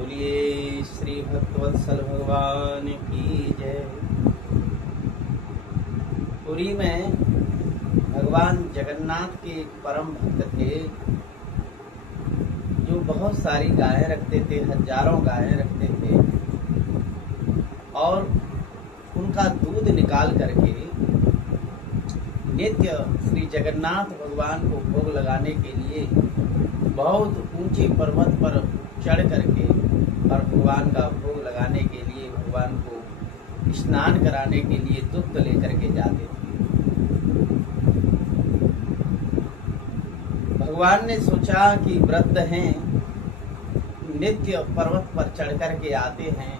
बोलिए श्री भक्तवत्सल भगवान की जय। पुरी में भगवान जगन्नाथ के परम भक्त थे जो बहुत सारी गायें रखते थे, हजारों गायें रखते थे और उनका दूध निकाल करके नित्य श्री जगन्नाथ भगवान को भोग लगाने के लिए बहुत ऊंचे पर्वत पर चढ़ करके और भगवान का भोग लगाने के लिए, भगवान को स्नान कराने के लिए दुग्ध लेकर के जाते थे। भगवान ने सोचा कि वृद्ध हैं, नित्य पर्वत पर चढ़ करके आते हैं,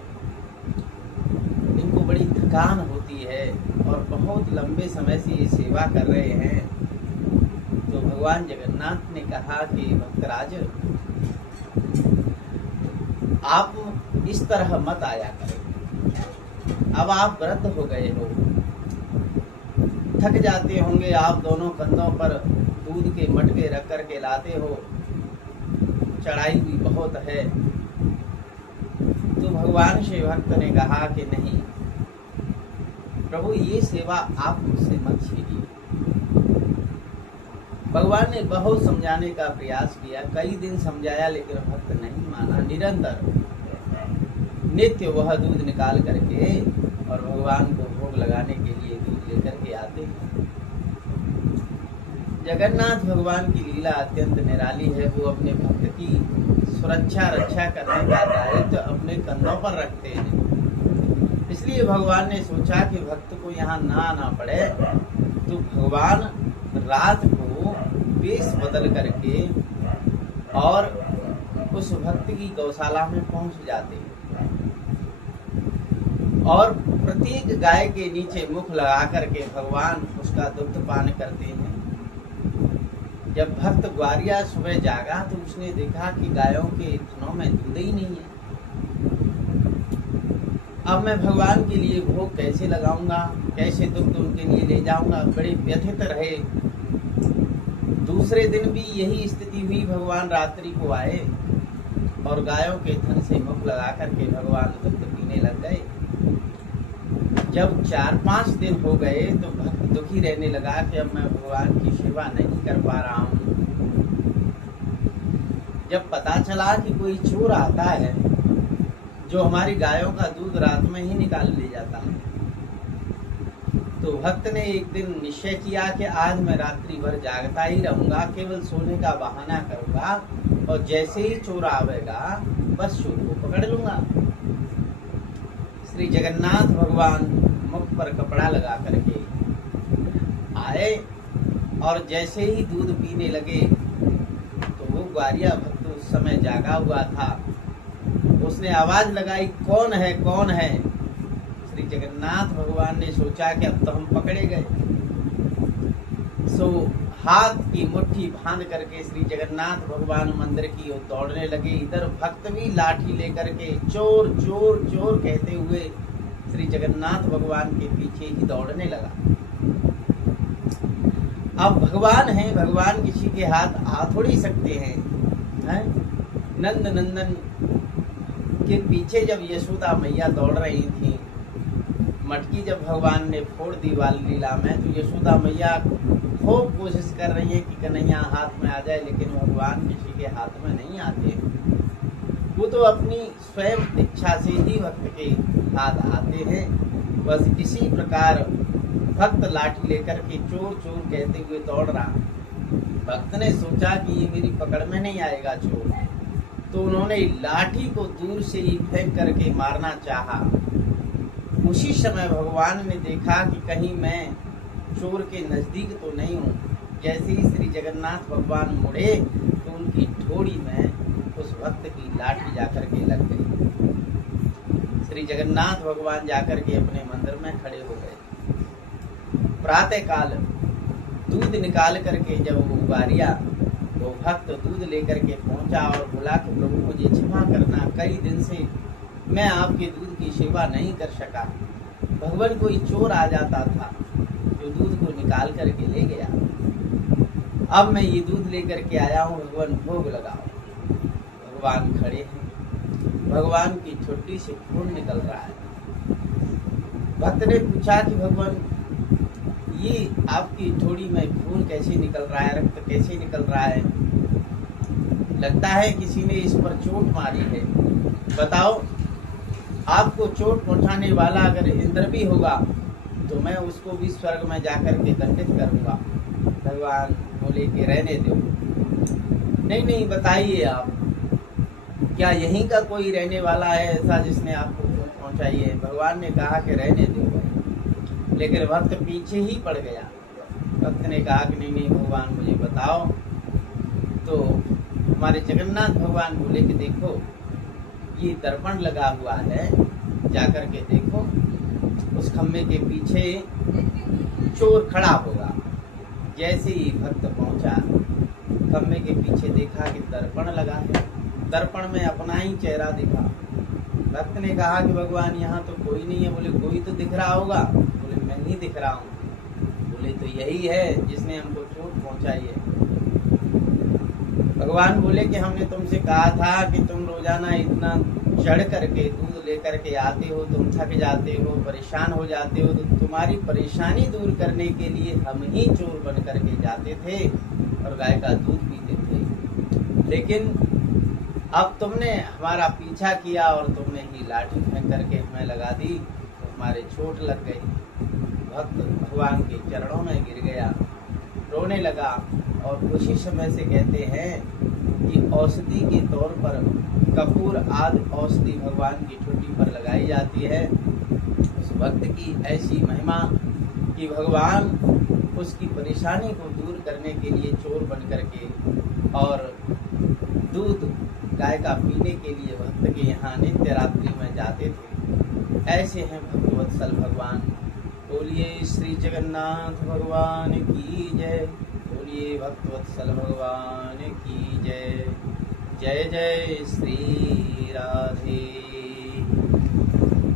इनको बड़ी थकान होती है और बहुत लंबे समय से ये सेवा कर रहे हैं। तो भगवान जगन्नाथ ने कहा कि भक्तराज, आप इस तरह मत आया करें, अब आप वृद्ध हो गए हो, थक जाते होंगे, आप दोनों कंधों पर दूध के मटके रख कर के लाते हो, चढ़ाई भी बहुत है। तो भगवान से भक्त ने कहा कि नहीं प्रभु, ये सेवा आप मुझसे मत छीनिए। भगवान ने बहुत समझाने का प्रयास किया, कई दिन समझाया, लेकिन भक्त नहीं माना। निरंतर नित्य वह दूध निकाल करके और भगवान को भोग लगाने के लिए दूध लेकर के आते हैं। जगन्नाथ भगवान की लीला अत्यंत निराली है। वो अपने भक्त की सुरक्षा रक्षा करने का दायित्व अपने कंधों पर रखते हैं। इसलिए भगवान ने सोचा कि भक्त को यहाँ ना आना पड़े, तो भगवान रात को वेश बदल करके और उस भक्त की गौशाला में पहुंच जाते हैं और प्रत्येक गाय के नीचे मुख लगा करके भगवान उसका दुग्ध पान करते हैं। जब भक्त ग्वारिया सुबह जागा तो उसने देखा कि गायों के थनों में दूध ही नहीं है। अब मैं भगवान के लिए भोग कैसे लगाऊंगा, कैसे दुग्ध उनके लिए ले जाऊंगा, बड़े व्यथित रहे। दूसरे दिन भी यही स्थिति हुई। भगवान रात्रि को आए और गायों के थन से मुख लगा करके भगवान दुग्ध पीने लग गए। जब 4-5 दिन हो गए तो भक्त दुखी रहने लगा कि अब मैं भगवान की सेवा नहीं कर पा रहा हूँ। जब पता चला कि कोई चोर आता है जो हमारी गायों का दूध रात में ही निकाल ले जाता है, तो भक्त ने एक दिन निश्चय किया कि आज मैं रात्रि भर जागता ही रहूंगा, केवल सोने का बहाना करूंगा और जैसे ही चोर आवेगा बस चोर को पकड़ लूंगा। श्री जगन्नाथ भगवान मुख पर कपड़ा लगा करके आए और जैसे ही दूध पीने लगे तो वो ग्वारिया भक्त उस समय जागा हुआ था। उसने आवाज लगाई, कौन है, कौन है? श्री जगन्नाथ भगवान ने सोचा कि अब तो हम पकड़े गए। सो हाथ की मुट्ठी बांध करके श्री जगन्नाथ भगवान मंदिर की ओर दौड़ने लगे। इधर भक्त भी लाठी लेकर के चोर चोर चोर कहते हुए श्री जगन्नाथ भगवान के पीछे ही दौड़ने लगा। अब भगवान है, भगवान किसी के हाथ आ थोड़ी सकते हैं, हैं? नंद नंदन के पीछे जब यशोदा मैया दौड़ रही थी, मटकी जब भगवान ने फोड़ दी बाल लीला में, तो यशोदा मैया खूब कोशिश कर रही है कि कन्हैया हाथ में आ जाए, लेकिन भगवान किसी के हाथ में नहीं आते। वो तो अपनी स्वयं इच्छा से ही भक्त के हाथ आते हैं। बस इसी प्रकार भक्त लाठी लेकर के चोर चोर कहते हुए दौड़ रहा। भक्त ने सोचा कि ये मेरी पकड़ में नहीं आएगा चोर, तो उन्होंने लाठी को दूर से ही फेंक करके मारना चाहा। उसी समय भगवान ने देखा कि कहीं मैं चोर के नजदीक तो नहीं हूँ। जैसे ही श्री जगन्नाथ भगवान मुड़े तो उनकी ठोड़ी में उस भक्त की लाठी जाकर के लग गई। श्री जगन्नाथ भगवान जाकर के अपने मंदिर में खड़े हो गए। प्रातः काल दूध निकाल करके जब वो ग्वारिया, वो भक्त दूध लेकर के पहुंचा और बोला कि प्रभु मुझे क्षमा करना, कई दिन से मैं आपके दूध की सेवा नहीं कर सका। भगवान कोई चोर आ जाता था जो दूध को निकाल करके ले गया। अब मैं ये दूध लेकर के आया हूँ, भगवान भोग लगाओ। भगवान खड़े हैं, भगवान की छोटी से खून निकल रहा है। भक्त ने पूछा कि भगवान, ये आपकी थोड़ी में खून कैसे निकल रहा है, रक्त कैसे निकल रहा है? लगता है किसी ने इस पर चोट मारी है। बताओ, आपको चोट पहुंचाने वाला अगर इंद्र भी होगा तो मैं उसको भी स्वर्ग में जाकर के दंडित करूंगा। भगवान बोले कि रहने दो। नहीं नहीं, बताइए आप, क्या यहीं का कोई रहने वाला है ऐसा जिसने आपको चोट पहुंचाई है? भगवान ने कहा कि रहने दो, लेकिन भक्त पीछे ही पड़ गया। भक्त ने कहा कि नहीं नहीं भगवान, मुझे बताओ। तो हमारे जगन्नाथ भगवान बोले कि देखो, ये दर्पण लगा हुआ है, जाकर के देखो, उस खम्भे के पीछे चोर खड़ा होगा। जैसे ही भक्त पहुंचा, खम्भे के पीछे देखा कि दर्पण लगा है, दर्पण में अपना ही चेहरा दिखा। भक्त ने कहा कि भगवान, यहाँ तो कोई नहीं है। बोले कोई तो दिख रहा होगा। बोले मैं ही दिख रहा हूँ। बोले तो यही है जिसने हमको चोट पहुंचाई है। भगवान बोले कि हमने तुमसे कहा था कि तुम रोजाना इतना चढ़ करके दूध लेकर के आते हो, तुम थक जाते हो, परेशान हो जाते हो, तो तुम्हारी परेशानी दूर करने के लिए हम ही चोर बन करके जाते थे और गाय का दूध पीते थे। लेकिन अब तुमने हमारा पीछा किया और तुमने ही लाठी फेंक करके हमें लगा दी, तो हमारे चोट लग गई। भक्त भगवान के चरणों में गिर गया, रोने लगा और उसी समय से कहते हैं कि औषधि के तौर पर कपूर आदि औषधि भगवान की ठोटी पर लगाई जाती है। उस भक्त की ऐसी महिमा कि भगवान उसकी परेशानी को दूर करने के लिए चोर बन करके और दूध गाय का पीने के लिए भक्त के यहाँ नित्य रात्रि में जाते थे। ऐसे हैं भक्तवत्सल भगवान। बोलिए श्री जगन्नाथ भगवान की जय। बोलिए भक्तवत्सल भगवान की जय। जय जय श्री राधे।